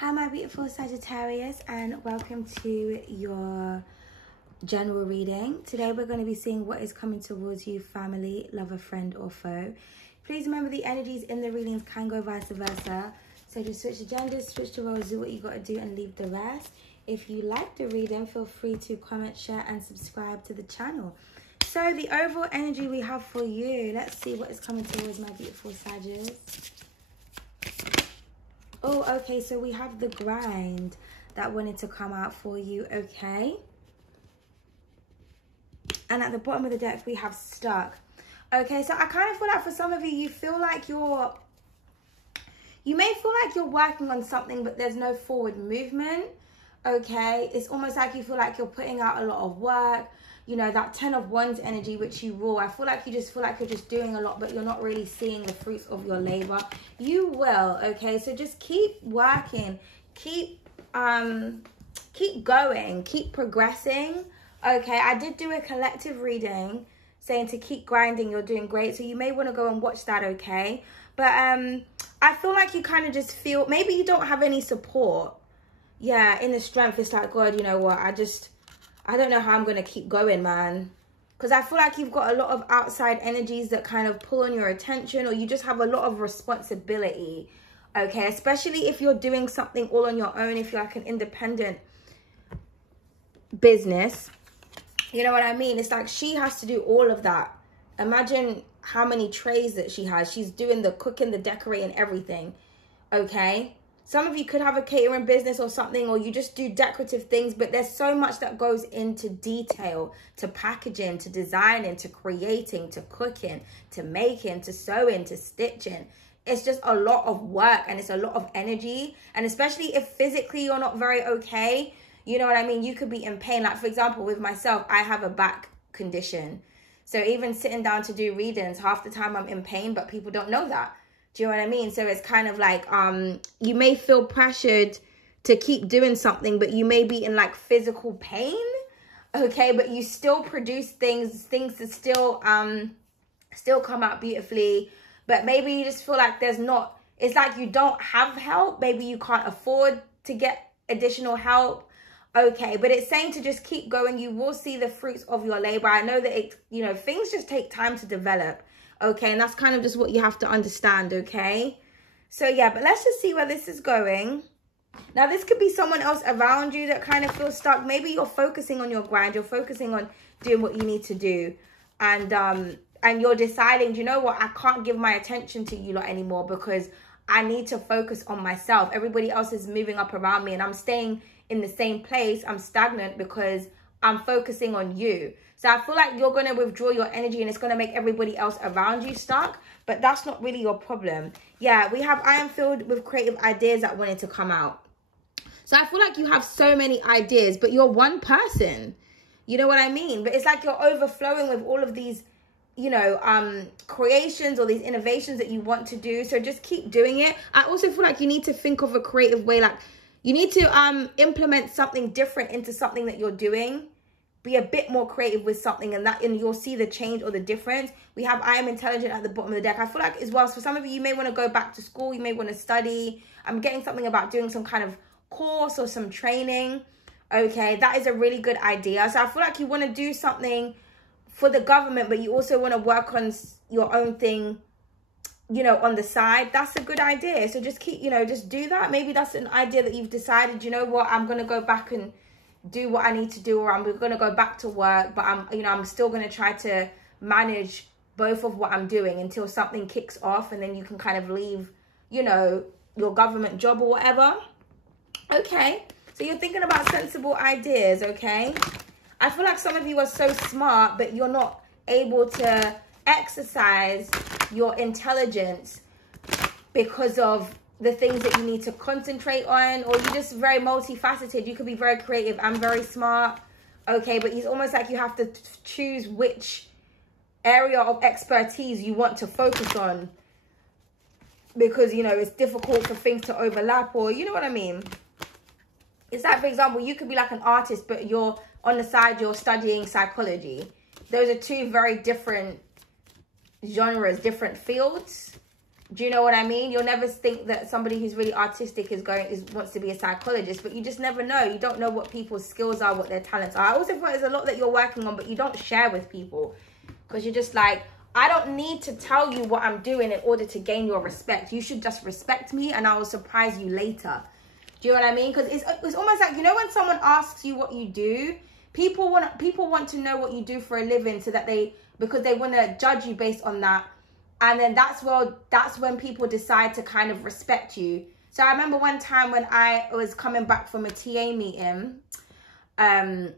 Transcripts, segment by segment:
Hi my beautiful Sagittarius, and welcome to your general reading. Today we're going to be seeing what is coming towards you, family, lover, friend or foe. Please remember the energies in the readings can go vice versa. So just switch the genders, switch the roles, do what you got to do and leave the rest. If you like the reading, feel free to comment, share and subscribe to the channel. So the overall energy we have for you, let's see what is coming towards my beautiful Sagittarius. Oh, okay, so we have the grind that wanted to come out for you, okay? And at the bottom of the deck, we have stuck. Okay, so I kind of feel like for some of you, you feel like you may feel like you're working on something, but there's no forward movement, okay? It's almost like you feel like you're putting out a lot of work. You know, that 10 of Wands energy, which you rule. I feel like you just feel like you're just doing a lot, but you're not really seeing the fruits of your labor. You will, okay? So just keep working. Keep going. Keep progressing, okay? I did do a collective reading saying to keep grinding. You're doing great. So you may want to go and watch that, okay? But I feel like you kind of just feel, maybe you don't have any support. Yeah, in the strength, it's like, God, you know what? I don't know how I'm going to keep going, man. Because I feel like you've got a lot of outside energies that kind of pull on your attention, or you just have a lot of responsibility, okay? Especially if you're doing something all on your own, if you're like an independent business. You know what I mean? It's like she has to do all of that. Imagine how many trays that she has. She's doing the cooking, the decorating, everything, okay? Some of you could have a catering business or something, or you just do decorative things, but there's so much that goes into detail, to packaging, to designing, to creating, to cooking, to making, to sewing, to stitching. It's just a lot of work and it's a lot of energy. And especially if physically you're not very okay, you know what I mean? You could be in pain. Like, for example, with myself, I have a back condition. So even sitting down to do readings, half the time I'm in pain, but people don't know that. Do you know what I mean? So it's kind of like you may feel pressured to keep doing something, but you may be in like physical pain, okay? But you still produce things that still come out beautifully. But maybe you just feel like there's not, it's like you don't have help. Maybe you can't afford to get additional help, okay? But it's saying to just keep going. You will see the fruits of your labor. I know that it, you know, things just take time to develop. Okay, and that's kind of just what you have to understand, okay? So, yeah, but let's just see where this is going. Now, this could be someone else around you that kind of feels stuck. Maybe you're focusing on your grind. You're focusing on doing what you need to do. And you're deciding, you know what? I can't give my attention to you lot anymore because I need to focus on myself. Everybody else is moving up around me and I'm staying in the same place. I'm stagnant because I'm focusing on you. So I feel like you're going to withdraw your energy and it's going to make everybody else around you stuck. But that's not really your problem. Yeah, we have I am filled with creative ideas that wanted to come out. So I feel like you have so many ideas, but you're one person. You know what I mean? But it's like you're overflowing with all of these, you know, creations or these innovations that you want to do. So just keep doing it. I also feel like you need to think of a creative way. Like you need to implement something different into something that you're doing. Be a bit more creative with something, and you'll see the change or the difference. We have I am intelligent at the bottom of the deck. I feel like as well, for some of you, you may want to go back to school. You may want to study. I'm getting something about doing some kind of course or some training. Okay, that is a really good idea. So I feel like you want to do something for the government, but you also want to work on your own thing, you know, on the side. That's a good idea. So just keep, you know, just do that. Maybe that's an idea that you've decided, you know what, I'm going to go back and do what I need to do, or I'm going to go back to work, but I'm still going to try to manage both of what I'm doing until something kicks off, and then you can kind of leave, you know, your government job or whatever. Okay, so you're thinking about sensible ideas, okay? I feel like some of you are so smart, but you're not able to exercise your intelligence because of the things that you need to concentrate on, or you're just very multifaceted. You could be very creative and very smart, okay? But it's almost like you have to choose which area of expertise you want to focus on, because, you know, it's difficult for things to overlap, or you know what I mean? It's like, for example, you could be like an artist, but you're on the side, you're studying psychology. Those are two very different genres, different fields. Do you know what I mean? You'll never think that somebody who's really artistic wants to be a psychologist, but you just never know. You don't know what people's skills are, what their talents are. I also feel like there's a lot that you're working on, but you don't share with people because you're just like, I don't need to tell you what I'm doing in order to gain your respect. You should just respect me and I will surprise you later. Do you know what I mean? Because it's almost like, you know, when someone asks you what you do, people want to know what you do for a living so that because they want to judge you based on that. And then that's when people decide to kind of respect you. So I remember one time when I was coming back from a TA meeting, and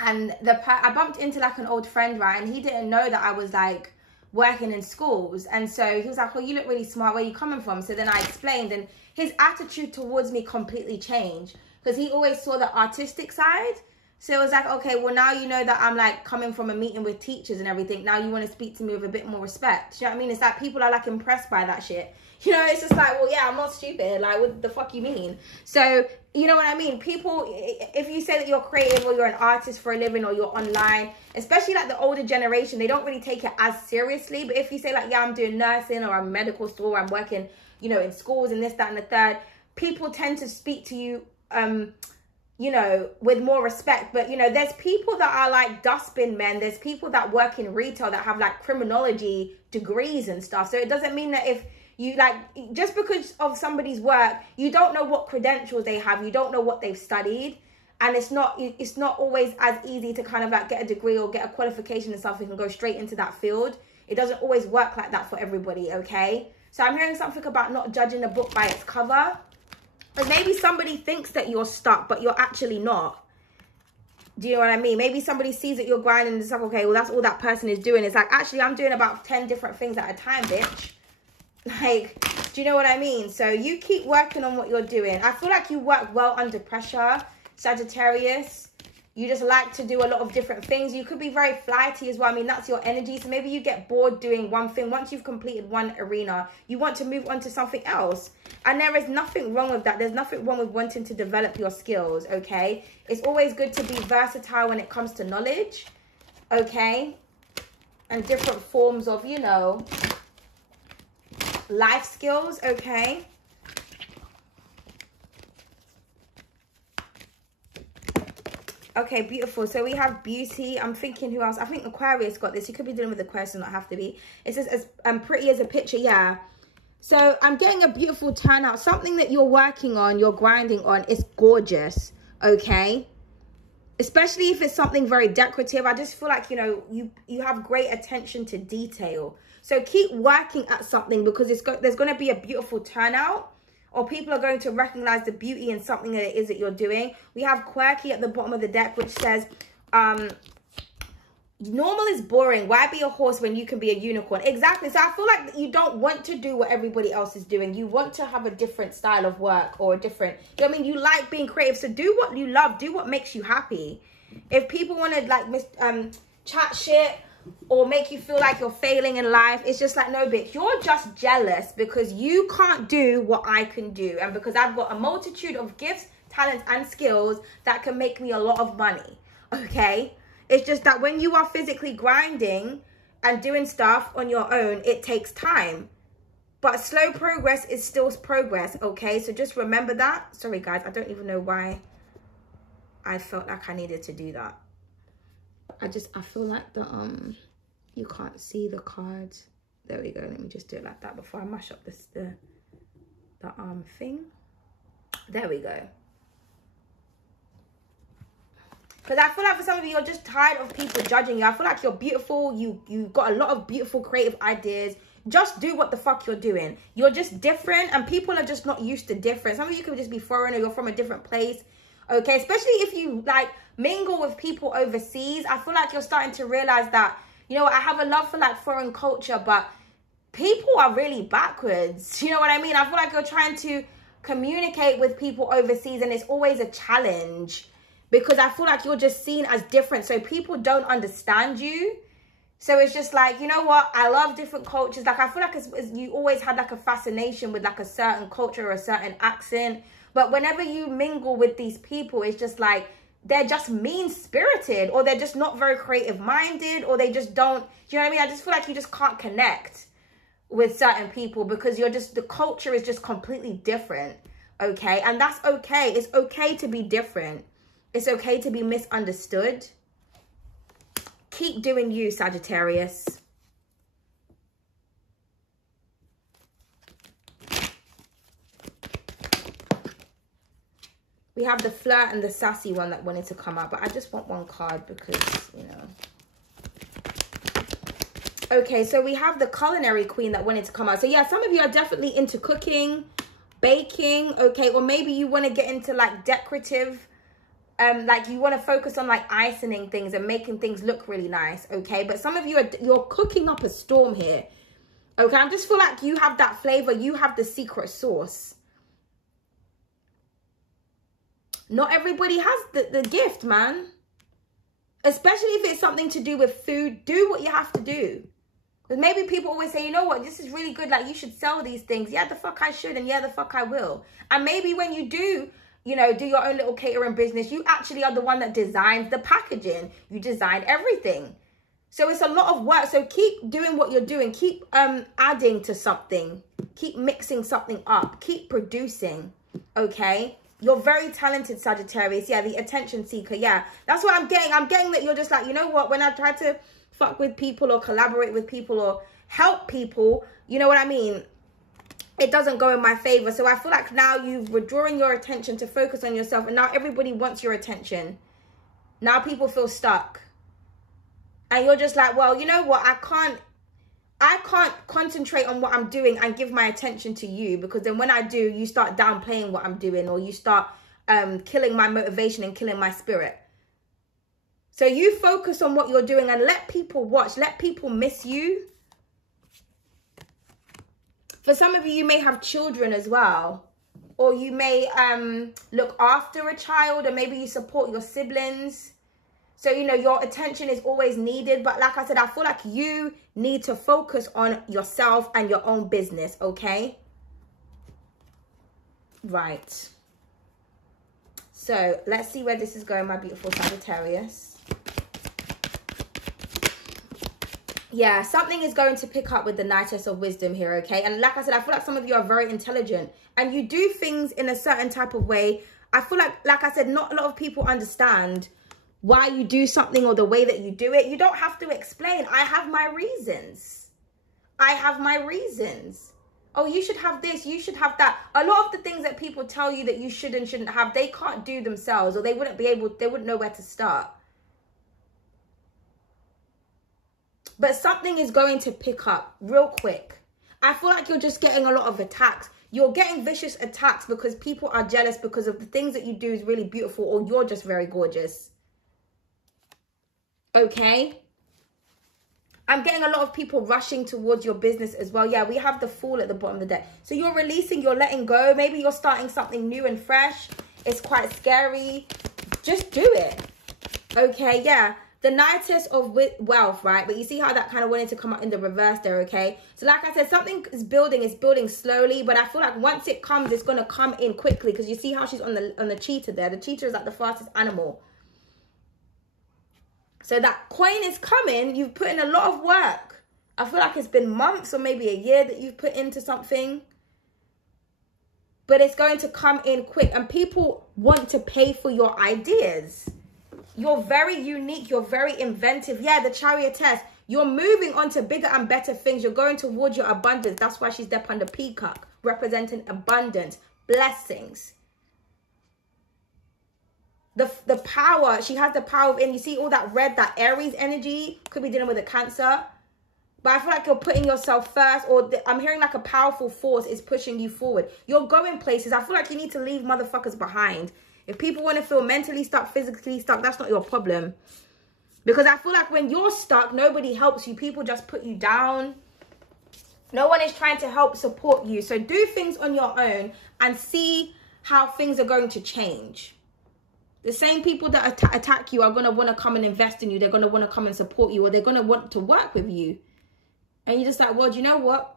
I bumped into like an old friend, right? And he didn't know that I was like working in schools. And so he was like, oh, you look really smart. Where are you coming from? So then I explained, and his attitude towards me completely changed because he always saw the artistic side. So it was like, okay, well, now you know that I'm like coming from a meeting with teachers and everything. Now you want to speak to me with a bit more respect. Do you know what I mean? It's like people are like impressed by that shit. You know, it's just like, well, yeah, I'm not stupid. Like, what the fuck you mean? So, you know what I mean? People, if you say that you're creative or you're an artist for a living or you're online, especially like the older generation, they don't really take it as seriously. But if you say like, yeah, I'm doing nursing or I'm a medical school, or I'm working, you know, in schools and this, that, and the third, people tend to speak to you, you know, with more respect. But, you know, there's people that are like dustbin men. There's people that work in retail that have like criminology degrees and stuff. So it doesn't mean that if you like, just because of somebody's work, you don't know what credentials they have. You don't know what they've studied. And it's not always as easy to kind of like get a degree or get a qualification in something and go straight into that field. It doesn't always work like that for everybody, okay? So I'm hearing something about not judging a book by its cover. Because maybe somebody thinks that you're stuck, but you're actually not. Do you know what I mean? Maybe somebody sees that you're grinding and it's like, okay, well, that's all that person is doing. It's like, actually, I'm doing about 10 different things at a time, bitch. Like, do you know what I mean? So you keep working on what you're doing. I feel like you work well under pressure, Sagittarius. You just like to do a lot of different things. You could be very flighty as well. I mean, that's your energy. So maybe you get bored doing one thing. Once you've completed one arena, you want to move on to something else. And there is nothing wrong with that. There's nothing wrong with wanting to develop your skills, okay? It's always good to be versatile when it comes to knowledge, okay? And different forms of, you know, life skills, okay? Okay, beautiful. So we have beauty. I'm thinking who else? I think Aquarius got this. You could be dealing with Aquarius, not have to be. It says as pretty as a picture, yeah. So I'm getting a beautiful turnout. Something that you're working on, you're grinding on, is gorgeous, okay? Especially if it's something very decorative. I just feel like, you know, you have great attention to detail. So keep working at something because there's going to be a beautiful turnout. Or people are going to recognize the beauty in something that it is that you're doing. We have quirky at the bottom of the deck, which says, normal is boring. Why be a horse when you can be a unicorn? Exactly. So I feel like you don't want to do what everybody else is doing. You want to have a different style of work or a different, you know what I mean? You like being creative. So do what you love. Do what makes you happy. If people want to like chat shit or make you feel like you're failing in life, it's just like, no, bitch, you're just jealous because you can't do what I can do. And because I've got a multitude of gifts, talents, and skills that can make me a lot of money, okay? It's just that when you are physically grinding and doing stuff on your own, it takes time. But slow progress is still progress, okay? So just remember that. Sorry, guys, I don't even know why I felt like I needed to do that. I feel like the you can't see the cards. There we go. Let me just do it like that before I mash up the thing. There we go. Because I feel like for some of you, you're just tired of people judging you. I feel like you're beautiful. You got a lot of beautiful creative ideas. Just do what the fuck you're doing. You're just different and people are just not used to different. Some of you could just be foreign or you're from a different place. Okay, especially if you like mingle with people overseas. I feel like you're starting to realize that, you know, I have a love for like foreign culture, but people are really backwards. You know what I mean? I feel like you're trying to communicate with people overseas and it's always a challenge because I feel like you're just seen as different. So people don't understand you. So it's just like, you know what? I love different cultures. Like, I feel like you always had like a fascination with like a certain culture or a certain accent. But whenever you mingle with these people, it's just like, they're just mean-spirited or they're just not very creative-minded or they just don't, do you know what I mean? I just feel like you just can't connect, with certain people because you're just, the culture is just completely different, okay? And that's okay. It's okay to be different. It's okay to be misunderstood. Keep doing you, Sagittarius. We have the flirt and the sassy one that wanted to come out, but I just want one card because, you know. Okay, so we have the culinary queen that wanted to come out. So yeah, some of you are definitely into cooking, baking, okay? Or maybe you want to get into like decorative, like you want to focus on like icing things and making things look really nice, okay? But some of you are, you're cooking up a storm here, okay? I just feel like you have that flavor. You have the secret sauce. Not everybody has the gift, man. Especially if it's something to do with food. Do what you have to do. Because maybe people always say, you know what, this is really good. Like, you should sell these things. Yeah, the fuck I should. And yeah, the fuck I will. And maybe when you do, you know, do your own little catering business, you actually are the one that designs the packaging. You design everything. So it's a lot of work. So keep doing what you're doing. Keep adding to something. Keep mixing something up. Keep producing. Okay? You're very talented, Sagittarius. Yeah, the attention seeker. Yeah, that's what I'm getting. I'm getting that you're just like, you know what? When I try to fuck with people or collaborate with people or help people, you know what I mean? It doesn't go in my favor. So I feel like now you've withdrawn your attention to focus on yourself. And now everybody wants your attention. Now people feel stuck. And you're just like, well, you know what? I can't concentrate on what I'm doing and give my attention to you, because then when I do, you start downplaying what I'm doing, or you start killing my motivation and killing my spirit. So you focus on what you're doing and let people watch, let people miss you. For some of you, you may have children as well, or you may look after a child, or maybe you support your siblings. So, you know, your attention is always needed. But like I said, I feel like you need to focus on yourself and your own business, okay? Right. So, let's see where this is going, my beautiful Sagittarius. Yeah, something is going to pick up with the Knightess of Wisdom here, okay? And like I said, I feel like some of you are very intelligent. And you do things in a certain type of way. I feel like I said, not a lot of people understand why you do something or the way that you do it. You don't have to explain. I have my reasons. I have my reasons. Oh, you should have this, you should have that. A lot of the things that people tell you that you should and shouldn't have, they can't do themselves, or they wouldn't know where to start. But something is going to pick up real quick. I feel like you're just getting a lot of attacks. You're getting vicious attacks because people are jealous because of the things that you do is really beautiful, or you're just very gorgeous. Okay, I'm getting a lot of people rushing towards your business as well. Yeah, we have the Fool at the bottom of the deck. So you're releasing, you're letting go. Maybe you're starting something new and fresh. It's quite scary. Just do it. Okay, yeah. The Knightess of Wealth, right? But you see how that kind of wanted to come out in the reverse there, okay? So like I said, something is building slowly. But I feel like once it comes, it's going to come in quickly. Because you see how she's on the cheetah there. The cheetah is like the fastest animal. So that coin is coming. You've put in a lot of work. I feel like it's been months or maybe a year that you've put into something. But it's going to come in quick. And people want to pay for your ideas. You're very unique. You're very inventive. Yeah, the Chariotess. You're moving on to bigger and better things. You're going towards your abundance. That's why she's there under peacock, representing abundance, blessings. The power, she has the power of, and you see all that red, that Aries energy, could be dealing with a Cancer. But I feel like you're putting yourself first, or I'm hearing like a powerful force is pushing you forward. You're going places. I feel like you need to leave motherfuckers behind. If people want to feel mentally stuck, physically stuck, that's not your problem. Because I feel like when you're stuck, nobody helps you. People just put you down. No one is trying to help support you. So do things on your own and see how things are going to change. The same people that attack you are going to want to come and invest in you. They're going to want to come and support you, or they're going to want to work with you. And you're just like, well, do you know what?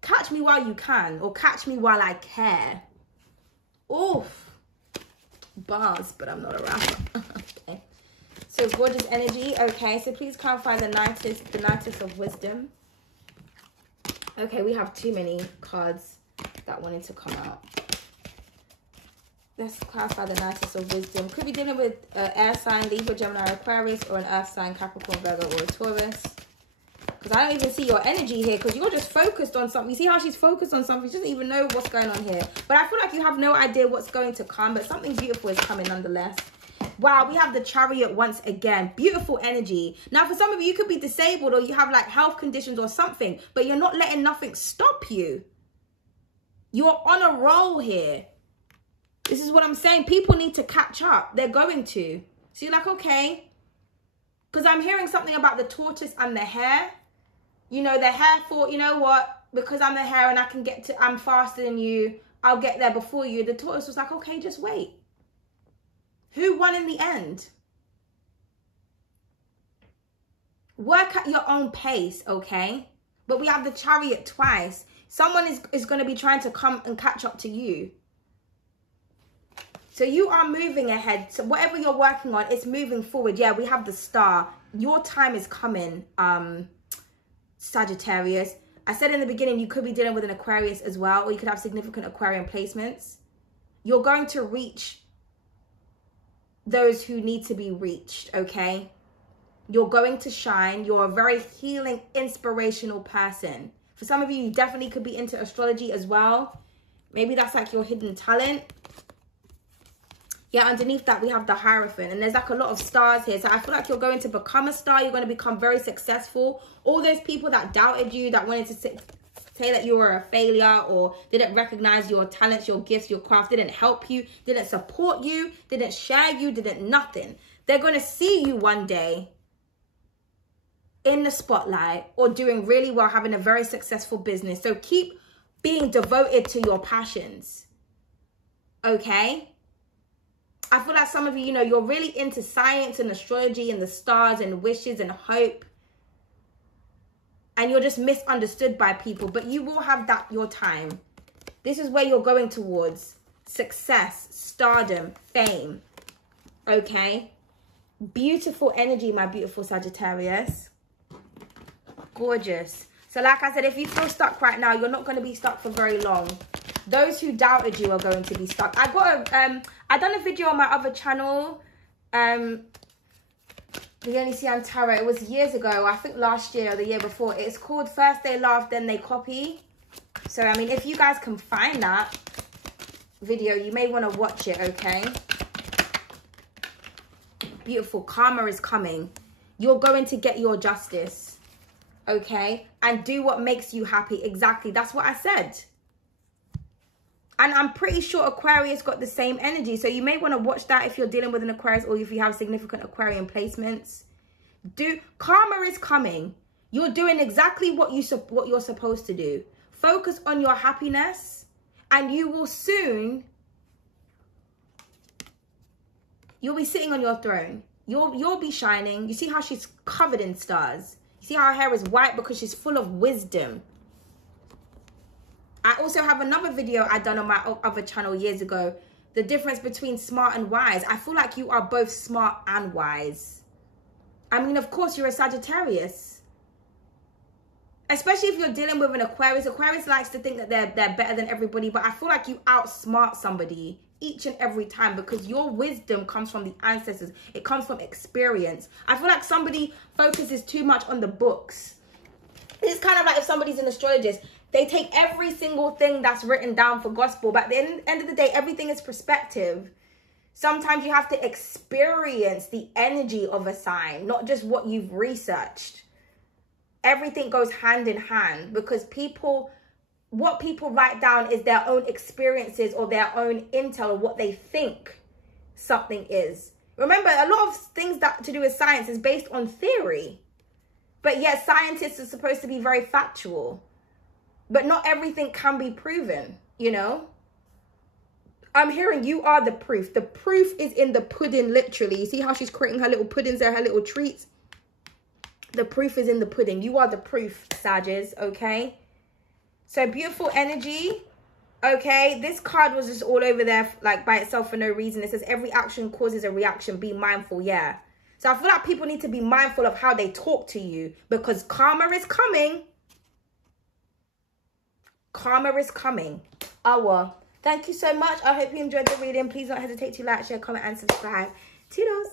Catch me while you can, or catch me while I care. Oof. Bars, but I'm not a rapper. Okay. So gorgeous energy. Okay, so please clarify the Knightess of Wisdom. Okay, we have too many cards that wanted to come out. Let's clarify the nicest of wisdom. Could be dealing with an air sign, Libra, Gemini, Aquarius, or an earth sign, Capricorn, Virgo, or a Taurus. Because I don't even see your energy here, because you're just focused on something. You see how she's focused on something? She doesn't even know what's going on here. But I feel like you have no idea what's going to come, but something beautiful is coming nonetheless. Wow, we have the Chariot once again. Beautiful energy. Now, for some of you, you could be disabled or you have like health conditions or something, but you're not letting nothing stop you. You're on a roll here. This is what I'm saying. People need to catch up. They're going to. So you're like, okay. Because I'm hearing something about the tortoise and the hare. You know, the hare thought, you know what? Because I'm the hare and I can get to, I'm faster than you. I'll get there before you. The tortoise was like, okay, just wait. Who won in the end? Work at your own pace, okay? But we have the Chariot twice. Someone is going to be trying to come and catch up to you. So you are moving ahead. So whatever you're working on, it's moving forward. Yeah, we have the Star. Your time is coming, Sagittarius. I said in the beginning, you could be dealing with an Aquarius as well, or you could have significant Aquarian placements. You're going to reach those who need to be reached, okay? You're going to shine. You're a very healing, inspirational person. For some of you, you definitely could be into astrology as well. Maybe that's like your hidden talent. Yeah, underneath that, we have the Hierophant. And there's like a lot of stars here. So I feel like you're going to become a star. You're going to become very successful. All those people that doubted you, that wanted to say that you were a failure or didn't recognize your talents, your gifts, your craft, didn't help you, didn't support you, didn't share you, didn't nothing. They're going to see you one day in the spotlight or doing really well, having a very successful business. So keep being devoted to your passions, okay? I feel like some of you, you know, you're really into science and astrology and the stars and wishes and hope. And you're just misunderstood by people. But you will have that, your time. This is where you're going towards. Success, stardom, fame. Okay? Beautiful energy, my beautiful Sagittarius. Gorgeous. So like I said, if you feel stuck right now, you're not going to be stuck for very long. Those who doubted you are going to be stuck. I done a video on my other channel. The Only See on Tarot. It was years ago. I think last year or the year before. It's called First They Laugh, Then They Copy. So, I mean, if you guys can find that video, you may want to watch it, okay? Beautiful. Karma is coming. You're going to get your justice, okay? And do what makes you happy. Exactly. That's what I said. And I'm pretty sure Aquarius got the same energy. So you may want to watch that if you're dealing with an Aquarius or if you have significant Aquarian placements. Karma is coming. You're doing exactly what you're supposed to do. Focus on your happiness and you will soon, you'll be sitting on your throne. You'll be shining. You see how she's covered in stars. You see how her hair is white because she's full of wisdom. I also have another video I done on my other channel years ago. The difference between smart and wise. I feel like you are both smart and wise. I mean, of course, you're a Sagittarius. Especially if you're dealing with an Aquarius. Aquarius likes to think that they're better than everybody. But I feel like you outsmart somebody each and every time. Because your wisdom comes from the ancestors. It comes from experience. I feel like somebody focuses too much on the books. It's kind of like if somebody's an astrologist. They take every single thing that's written down for gospel. But at the end of the day, everything is perspective. Sometimes you have to experience the energy of a sign, not just what you've researched. Everything goes hand in hand because what people write down is their own experiences or their own intel or what they think something is. Remember, a lot of things that to do with science is based on theory. But yet scientists are supposed to be very factual. But not everything can be proven, you know. I'm hearing you are the proof. The proof is in the pudding, literally. You see how she's creating her little puddings there, her little treats? The proof is in the pudding. You are the proof, Sagittarius, okay? So beautiful energy, okay? This card was just all over there like by itself for no reason. It says every action causes a reaction. Be mindful, yeah. So I feel like people need to be mindful of how they talk to you because karma is coming. Karma is coming. Oh, well. Thank you so much. I hope you enjoyed the reading. Please don't hesitate to like, share, comment, and subscribe. Toodles.